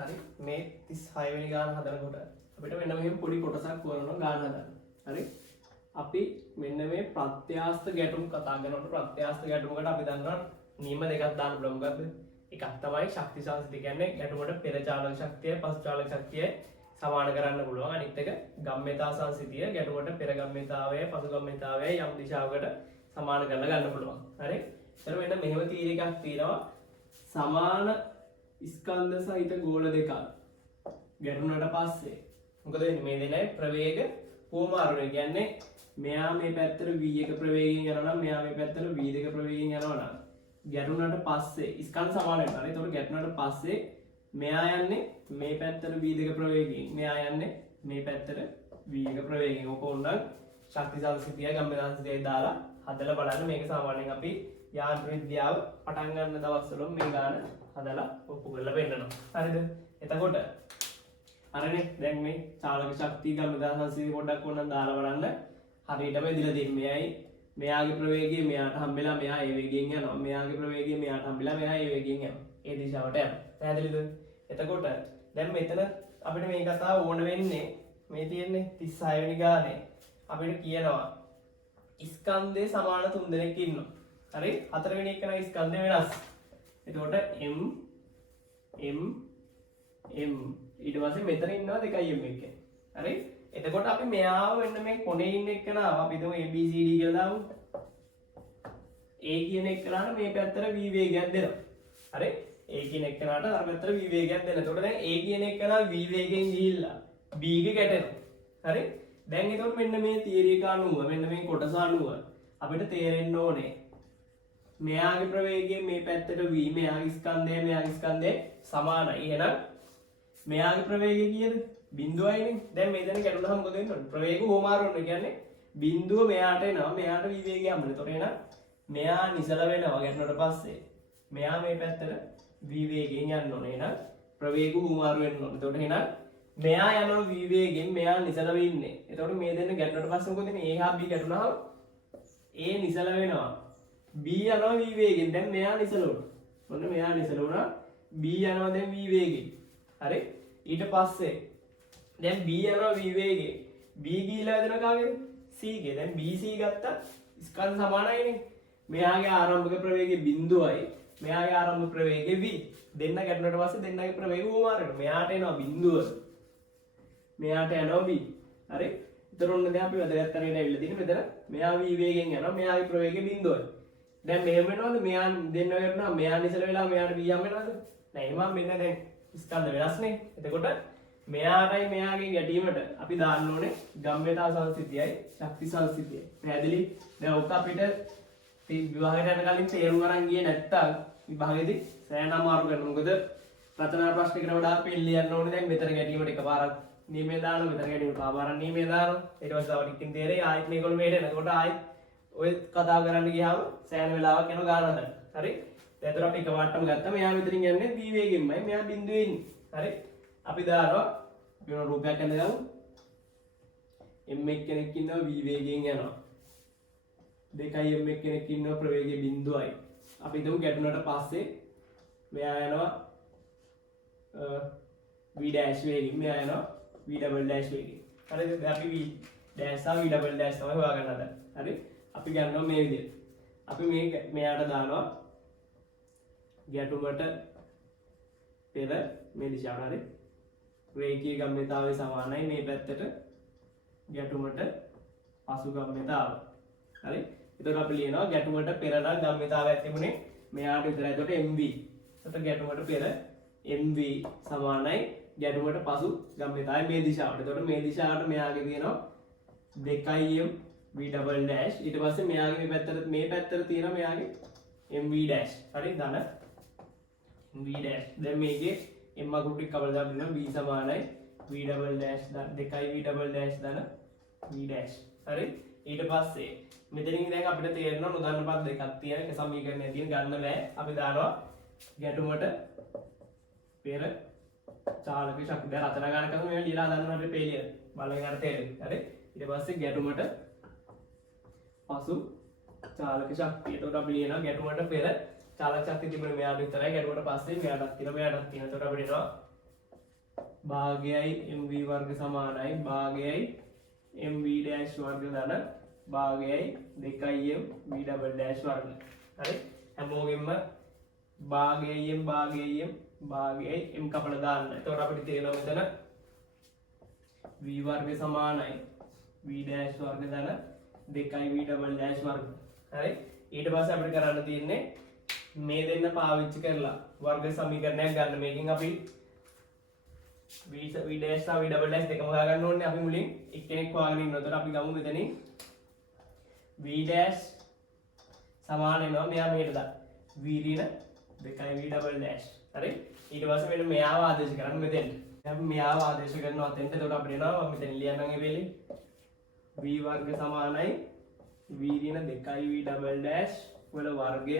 හරි මේ 36 වෙනි ගාන හදනකොට අපිට මෙන්න මෙහෙම පොඩි කොටසක් කරනවා ගාන හදන්න. හරි අපි මෙන්න මේ ප්‍රත්‍යාස්ත ගැටුම් කතා කරනකොට ප්‍රත්‍යාස්ත ගැටුමකට අපි දන්නවා නියම දෙකක් දාන්න පුළුවන්. මොකද්ද? එකක් තමයි ශක්ති සංසිද්ධිය කියන්නේ ගැටුමට පෙර චාලක ශක්තිය පසු චාලක ශක්තිය සමාන කරන්න පුළුවන්. අනිත් එක ගම්ම්‍යතා සංසිද්ධිය ගැටුමට පෙර ගම්ම්‍යතාවය පසු ගම්ම්‍යතාවය යම් දිශාවකට සමාන කරලා ගන්න පුළුවන්. හරි එතන මෙන්න මෙහෙම තීර එකක් තියෙනවා. සමාන ස්කන්ධ සහිත ගෝල දෙකක් ගැටුණට පස්සේ මොකද වෙන්නේ? මේ දෙකේ ප්‍රවේග හෝමාරුනේ කියන්නේ මෙයා මේ පැත්තට v1 ප්‍රවේගයෙන් යනවා නම් මෙයා මේ පැත්තට v2 ප්‍රවේගයෙන් යනවා නම් ගැටුණට පස්සේ ස්කන්ධ සමාන වෙනවා. ඒතකොට ගැටුණට පස්සේ මෙයා යන්නේ මේ පැත්තට v2 ප්‍රවේගයෙන් මෙයා යන්නේ මේ පැත්තට v1 ප්‍රවේගයෙන්. ඕක ඕනනම් ශක්ති සංසිද්ධිය ගම්ම්‍ය සංසිද්ධිය දාලා හදලා බලන්න. මේක සාමාන්‍යයෙන් අපි යාන්ත්‍ර විද්‍යාව පටන් ගන්න දවස්වල මේ ගාන හදලා ඔප්පු කරලා පෙන්නනවා. හරිද? එතකොට අරනේ දැන් මේ චාලක ශක්තිය ගම්ම්‍ය සංසිද්ධිය පොඩ්ඩක් ඕනනම් දාලා බලන්න. හරියටම ඉදලා තියෙන්නේ මෙයයි මෙයාගේ ප්‍රවේගය මෙයාට හම්බෙලා මෙයා ඒ වේගයෙන් යනවා. මෙයාගේ ප්‍රවේගය මෙයාට හම්බෙලා මෙයා ඒ වේගයෙන් යනවා. ඒ දිශාවට යනවා. පැහැදිලිද? එතකොට දැන් මෙතන අපිට මේ කතාව ඕන වෙන්නේ මේ තියෙන්නේ 36 වෙනි ගානේ. අපිට කියනවා ස්කන්ධේ සමාන තුන් දෙනෙක් ඉන්නවා. හරි? හතරවෙනි එක නම් ස්කන්ධේ වෙනස්. එතකොට m ඊට පස්සේ මෙතන ඉන්නවා දෙකයි m එකේ. හරි? එතකොට අපි මෙයාව වෙන්න මේ කොනේ ඉන්න එක්කනාව අපි හිතමු ABCD කියලා දාමු. A කියන එක්කනට මේ පැත්තට v වේගයක් දෙනවා. හරි? A කියන එක්කනට අර පැත්තට v වේගයක් දෙනවා. එතකොට දැන් A කියන එක්කන v වේගයෙන් ගිහිල්ලා B එක ගැටෙනවා. හරි? දැන් එතකොට මෙන්න මේ තියරි එක අනුව මෙන්න මේ කොටස අනුව අපිට තේරෙන්න ඕනේ මෙයාගේ ප්‍රවේගය මේ පැත්තට v මෙයාගේ ස්කන්ධය සමානයි. එහෙනම් මෙයාගේ ප්‍රවේගය කීයද? බිඳුවයිනේ. දැන් මේ දෙන ගැටුණාම මොකද වෙන්නේ? ප්‍රවේග හෝමාරුනේ කියන්නේ බිඳුව මෙයාට එනවා මෙයාට v වේගය හම්බෙනවා. එතකොට එහෙනම් මෙයා නිසල වෙනවා ගැටුණාට පස්සේ මෙයා මේ පැත්තට v වේගයෙන් යන්න ඕනේ. එහෙනම් ප්‍රවේග හෝමාරු වෙන්න ඕනේ. එතකොට එහෙනම් මෙයා යනවා v වේගෙන් මෙයා නිසල වෙන්නේ. එතකොට මේ දෙන්න ගැටුණාට පස්සේ මොකද වෙන්නේ? a හා b ගැටුණාම a නිසල වෙනවා. b යනවා v වේගෙන්. දැන් මෙයා නිසල වුණා. මොන්න මෙයා නිසල වුණා. b යනවා දැන් v වේගෙන්. හරි? ඊට පස්සේ දැන් b යනවා v වේගෙන්. b ගිහිලා වැදෙන කාගේද? c ගේ. දැන් bc ගත්තා ස්කන්ධ සමානයිනේ. මෙයාගේ ආරම්භක ප්‍රවේගය බිඳුවයි. මෙයාගේ ආරම්භක ප්‍රවේගය v. දෙන්න ගැටුණාට පස්සේ දෙන්නගේ ප්‍රවේගය හෝමාරු වෙනවා. මෙයාට එනවා බිඳුව. මෙයාට යනවා b. හරි? ඒතර ඔන්න දැන් අපි වැදගත් කරගෙන ඇවිල්ලා තියෙන්නේ මෙතන මෙයා v වේගෙන් යනවා. මෙයාගේ ප්‍රවේගය බිඳුවයි. දැන් මෙහෙම වෙනවද? මෙයා දෙන්න වෙනවා. මෙයා නිසල වෙලා මෙයාට v යම් වෙනවද? නෑ. එහෙනම් මෙන්න දැන් ස්කන්ධ වෙනස්නේ. එතකොට මෙයාටයි මෙයාගේ ගැටීමට අපි දාන්න ඕනේ ගම්ම්‍යතා සංසිද්ධියයි ශක්ති සංසිද්ධියයි. පැහැදිලි? දැන් ඔක අපිට විභාගයට යන කලින් තේරුම් අරන් ගියේ නැත්තම් විභාගෙදී සෑහෙන අමාරු කරනවා. මොකද රචනා ප්‍රශ්නයකට වඩා පිළි යන්න ඕනේ. දැන් මෙතන ගැටීමට එකපාරක් නියමයේ දානවා. මෙතන ගැටීමට පාපාරක් නියමයේ දානවා. ඊට පස්සේ තව ටිකකින් තේරෙයි ආයෙත් මේගොල්ලෝ මෙහෙට එනවා. එතකොට ආයෙත් ඔය කතා කරන්න ගියාම සෑහෙන වෙලාවක් යනවා ගාන හදන්න. හරි? දැන් අතට අපි එක වට්ටම ගත්තා. මෙයා මෙතනින් යන්නේ b වේගෙන්මයි. මෙයා බිඳුවේ ඉන්නේ. හරි? අපි දානවා අපි වෙන රූපයක් ඇඳගමු. m කෙනෙක් ඉන්නවා v වේගයෙන් යනවා. දෙකයි m කෙනෙක් ඉන්නවා ප්‍රවේගය බිඳුවයි. අපි හිතමු ගැටුණාට පස්සේ මෙයා යනවා v dash වේගයෙන්. මෙයා යනවා v double dash වේගයෙන්. හරිද? දැන් අපි v dash සහ v double dash තමයි හොයාගන්න හදන්නේ. හරි? අපි ගන්නවා මේ විදිහට. අපි මෙයාට දානවා ගැටුමට පෙර මේ දිශාවට. හරි? රේඛීය ගම්ම්‍යතාවය සමානයි මේ පැත්තට ගැටුමට පසු ගම්ම්‍යතාව. හරි? එතකොට අපි ලියනවා ගැටුමට පෙර නම් ගම්ම්‍යතාවයක් තිබුණේ මෙයාට විතරයි. එතකොට mv. එතකොට ගැටුමට පෙර mv සමානයි ගැටුමට පසු ගම්ම්‍යතාවය මේ දිශාවට. එතකොට මේ දිශාවට මෙයාගේ තියෙනවා 2m v double dash. ඊට පස්සේ මෙයාගේ මේ පැත්තට තියෙනවා මෙයාගේ mv dash. හරි? ධන v dash. දැන් මේකේ m අකුරු ටික කවල දාලා දෙනවා v සමානයි v double dash 2i v double dash ධන v dash. හරි? ඊට පස්සේ මෙතනින් දැන් අපිට තේරෙනවා නොදන්න පද දෙකක් තියෙන එක සමීකරණයක් තියෙන ගන්න බෑ. අපි දානවා ගැටුමට පෙර චාලක ශක්තිය. දැන් රචනා ගන්න කම මේ ලියලා දාන්න අපේ පේලිය බලගෙන ගන්න තේරෙන්නේ. හරි? ඊට පස්සේ ගැටුමට පසු චාලක ශක්තිය. එතකොට අපි ලියනවා ගැටුමට පෙර චාලක ශක්තිය තිබුණේ මෙයාට විතරයි. ගැටුමට පස්සේ මෙයාටත් තියෙනවා මෙයාටත් තියෙනවා. එතකොට අපිට එනවා භාගයයි mv වර්ග සමානයි භාගයයි mv dash වර්ග ධන භාගයයි 2m v double dash වර්ග. හරි හැමෝගෙම භාගයයි භාගයයි m කපලා දාන්න. එතකොට අපිට තේරෙනවා මෙතන v වර්ග සමානයි v dash වර්ග ධන 2i v double dash වර්ග. හරි ඊට පස්සේ අපිට කරන්න තියෙන්නේ මේ දෙන්න පාවිච්චි කරලා වර්ග සමීකරණයක් ගන්න. මේකෙන් අපි v dash සහ v double dash දෙකම හොයාගන්න ඕනේ. අපි මුලින් එක්කෙනෙක් හොයාගෙන ඉන්නවා. එතකොට අපි ගමු මෙතනින් v dash සමාන වෙනවා මෙයා මෙහෙට දා v ඍණ 2i v double dash. හරි ඊට පස්සේ මෙන්න මෙයාව ආදේශ කරන්න මෙතෙන්. අපි මෙයාව ආදේශ කරනවා අතෙන්ට. එතකොට අපිට එනවා මෙතන ලියන්නම් ඒ වෙලේ v වර්ග සමානයි v ඍණ 2i v double dash වල වර්ගය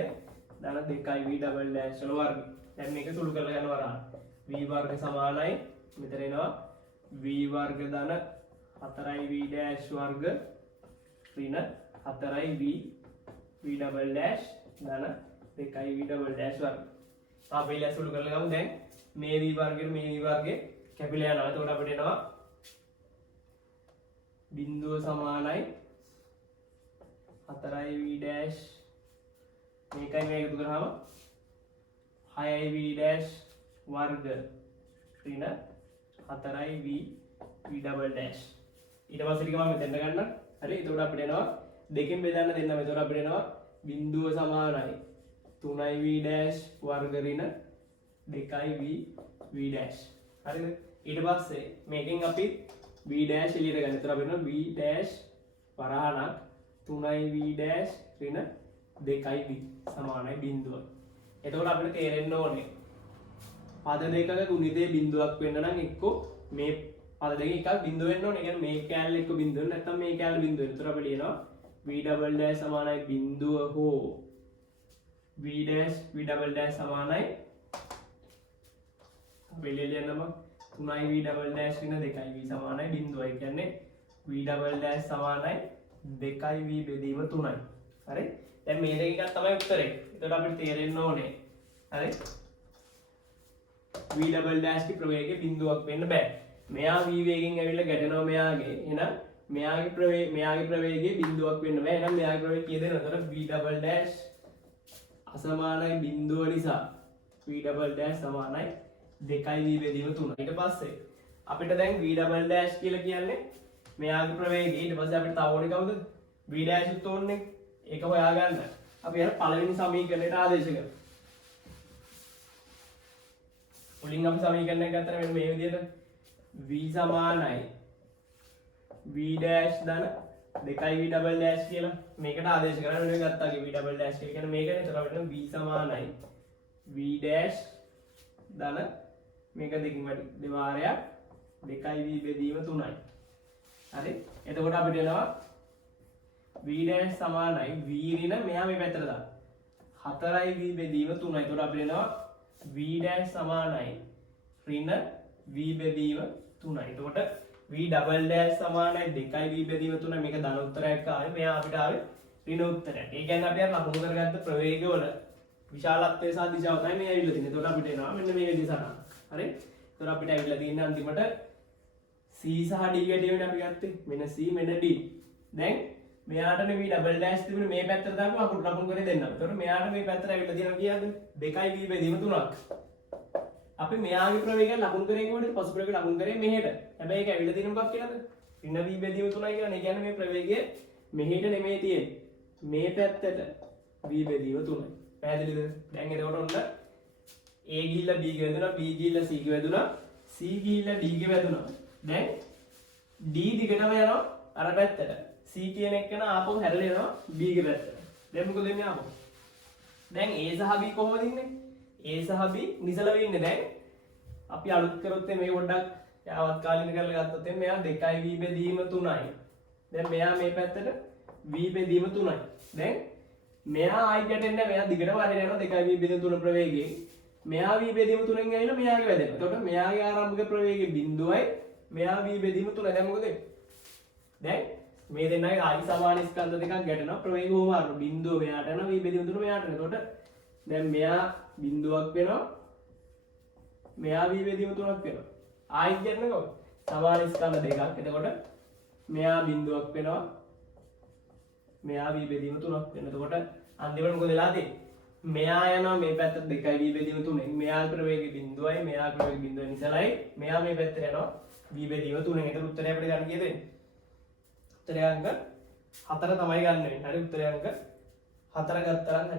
ධන 2i v double dash වල වර්ගය. දැන් මේක සුළු කරලා යනවා රා v වර්ග සමානයි මෙතන එනවා v වර්ග ධන 4i v dash වර්ග ඍණ 4i v double dash ධන 2i v double dash වර්ග. අපි ඉල සුළු කරලා ගමු. දැන් මේ v වර්ගෙට මේ v වර්ගේ කැපිලා යනවා. එතකොට අපිට එනවා බිඳුව සමානයි 4i v dash මේකයි මේ එකතු කරාම 6i v dash වර්ග ඍණ 4i v double dash. ඊට පස්සේ ටික මම මෙතෙන්ට ගන්න. හරි එතකොට අපිට එනවා දෙකෙන් බෙදන්න දෙන්න. එතකොට අපිට එනවා බිඳුව සමානයි 3i v dash වර්ග ඍණ 2i v dash. හරිද? ඊට පස්සේ මේකෙන් අපි v dash එළියට ගන්න. එතකොට අපිට එනවා v dash වරහණක් 3i v dash ඍණ 2i v සමානයි බිඳුව. එතකොට අපිට තේරෙන්න ඕනේ පද දෙකක ගුණිතයේ බිඳුවක් වෙන්න නම් එක්කෝ මේ පද දෙකේ එකක් බිඳුව වෙන්න ඕනේ. කියන්නේ මේ කෑල්ල එක්ක බිඳුව වෙන්න නැත්නම් මේ කෑල්ල බිඳුව වෙන්න. එතකොට අපි ලියනවා v double dash සමානයි බිඳුව හෝ v dash v double dash සමානයි අපි ලියන්නම 3i v double dash ඍණ 2i v සමානයි බිඳුවයි. කියන්නේ v double dash සමානයි 2i v බෙදීම 3යි. හරි දැන් මේ දෙක එකක් තමයි උත්තරේ. එතකොට අපිට තේරෙන්න ඕනේ හරි v double dash की ප්‍රවේගයේ බිඳුවක් වෙන්න බෑ. මෙයා v වේගෙන් ඇවිල්ලා ගැටෙනවා මෙයාගේ. එහෙනම් මෙයාගේ ප්‍රවේගයේ බිඳුවක් වෙන්න බෑ. එහෙනම් මෙයාගේ ප්‍රවේගය කීයද දෙනවා? එතකොට v double dash අසමානයි බිඳුව නිසා v double dash සමානයි 2i v බෙදීම 3. ඊට පස්සේ අපිට දැන් v double dash කියලා කියන්නේ මෙයාගේ ප්‍රවේගය. ඊට පස්සේ අපිට තව ඕනේ කවුද? v dash උත් ඕනේ. ඒක හොයාගන්න. අපි අර පළවෙනි සමීකරණයට ආදේශ කරමු. මුලින් අපි සමීකරණයක් ගත්තා මෙන්න මේ විදිහට v සමානයි v dash ධන 2i v double dash කියලා මේකට ආදේශ කරන්න වෙන ගත්තාගේ v double dash කියලා කියන්නේ මේකනේ. එතකොට අපිට v සමානයි v dash ධන මේක දෙකින් වැඩි දෙවාරයක් 2i v බෙදීම 3යි. හරි එතකොට අපිට එනවා v dash සමානයි v ඍණ මෙහා මේ පැත්තට දාන්න 4i v බෙදීම 3යි. එතකොට අපිට එනවා v dash සමානයි ඍණ v බෙදීම 3යි. එතකොට v double dash සමානයි 2i v බෙදීම 3යි. මේක ධන උත්තරයක් ආවේ. මෙයා අපිට ආවේ ඍණ උත්තරයක්. ඒ කියන්නේ අපි අර ලකුණු කරගත්ත ප්‍රවේගවල විශාලත්වය සහ දිශාව තමයි මේ ඇවිල්ලා තියෙන්නේ. එතකොට අපිට එනවා මෙන්න මේ දිශාව. හරි? එතකොට අපිට ඇවිල්ලා තියෙන්නේ අන්තිමට c සහ d ගැටියෙන්නේ අපි ගත්තේ. මෙන්න c මෙන්න d. දැන් මෙයාටනේ v double dash තිබුණේ මේ පැත්තට දාපුවා අපුට ලකුණු කරේ දෙන්නම්. එතකොට මෙයාට මේ පැත්තට ඇවිල්ලා තියෙනවා කියලාද? 2i v බෙදීම 3ක්. අපි මෙයාගේ ප්‍රවේගය ලකුණු කරේ කොහොමද? පසු ප්‍රවේගය ලකුණු කරේ මෙහෙට. හැබැයි ඒක ඇවිල්ලා තියෙන මොකක් කියලාද? ඍණ v බෙදීම 3යි කියන්නේ. ඒ කියන්නේ මේ ප්‍රවේගය මෙහෙට නෙමෙයි තියෙන්නේ. මේ පැත්තට v බෙදීම 3යි. පැහැදිලිද? දැන් එතකොට ඔන්න a ගිහිල්ලා b ගේ වැදුනා, b ගිහිල්ලා c ගේ වැදුනා, c ගිහිල්ලා d ගේ වැදුනා. දැන් d දිගටම යනවා අර පැත්තට. c කියන එකන ආපහු හැරලා යනවා b ගේ පැත්තට. දැන් මොකද වෙන්නේ ආපහු? දැන් a සහ b කොහොමද ඉන්නේ? a සහ b නිසලව ඉන්නේ. දැන් අපි අලුත් කරොත් මේ පොඩ්ඩක් යාවත් කාලින කරලා ගත්තොත් මෙයා 2i v බෙදීම 3යි. දැන් මෙයා මේ පැත්තට v බෙදීම 3යි. දැන් මෙයා ආයි ගැටෙන්නේ මෙයා දිගටම හරියට යනවා 2i v බෙදීම 3 ප්‍රවේගයෙන්. මෙයා v බෙදීම 3ෙන් ඇවිල්ලා මෙයාගේ වැදෙනවා. එතකොට මෙයාගේ ආරම්භක ප්‍රවේගය බිඳුවයි මෙයා v බෙදීම 3යි. දැන් මොකද? දැන් මේ දෙන්නගේ ආයි සමාන ස්කන්ධ දෙකක් ගැටෙනවා ප්‍රවේගය කොහොම අර බිඳුව මෙයාට යනවා v බෙදීම 3 මෙයාට යනවා. එතකොට දැන් මෙයා බිඳුවක් වෙනවා මෙයා v බෙදීම 3ක් වෙනවා. ආයෙත් ගන්නකෝ සමාන ස්කන්ධ දෙකක්. එතකොට මෙයා බිඳුවක් වෙනවා. මෙයා v බෙදීම 3ක් වෙනවා. එතකොට අන්තිමට මොකද වෙලා තියෙන්නේ? මෙයා යනවා මේ පැත්තට 2යි v බෙදීම 3යි. මෙයා ප්‍රවේගය බිඳුවයි මෙයා ප්‍රවේගය බිඳුවයි නිසායි මෙයා මේ පැත්තට යනවා v බෙදීම 3ෙන්. ඒක උත්තරය අපිට ගන්න කීයද වෙන්නේ? උත්තරය අංක 4 තමයි ගන්න වෙන්නේ. හරි උත්තරය අංක 4 ගත්තා නම්